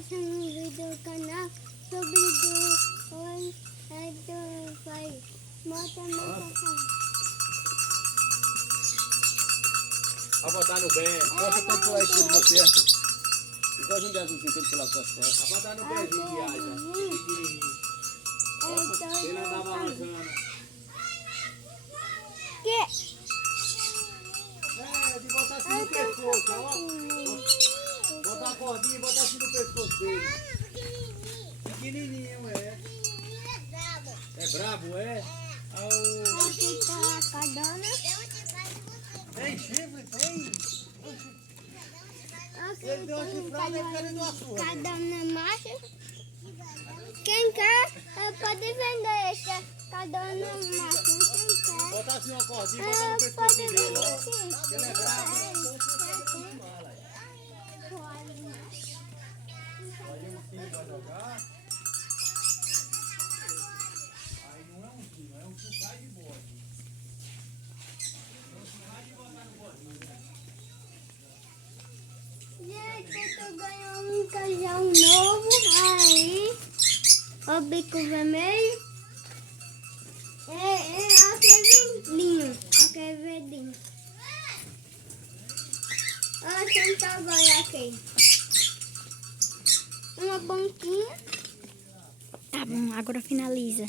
mais um vídeo do canal sobre do país. Mostra meu canal. Vai botar no pé. Gosta tanto pular em cima do meu perto. Igual um dezinho pra ele pular com as costas. Vai botar no pé de viagem. Pequenininho. Ele andava arrancando. É, de botar assim no pescoço, ó. Botar a cordinha e botar assim no pescoço dele. Pequenininho, é. É brabo, é? Aqui tá a cadona. Tem chifre? Tem. Aqui Ele deu uma chifrada e ele deu a sua. cadona macho. Quem quer pode vender esse cadona macho. Quem quer Botar assim uma cordinha e botar no pode pescoço dele, vender ó. sim. Ele é brabo. Aí um filho vai jogar. Aí não é um filho, é um chufai de bode. Gente, eu tô ganhando um cajão novo aí. O bico vermelho. Aqui é verdinho. Aqui é verdinho. Olha, senta agora aqui. Uma banquinha. Tá bom, agora finaliza.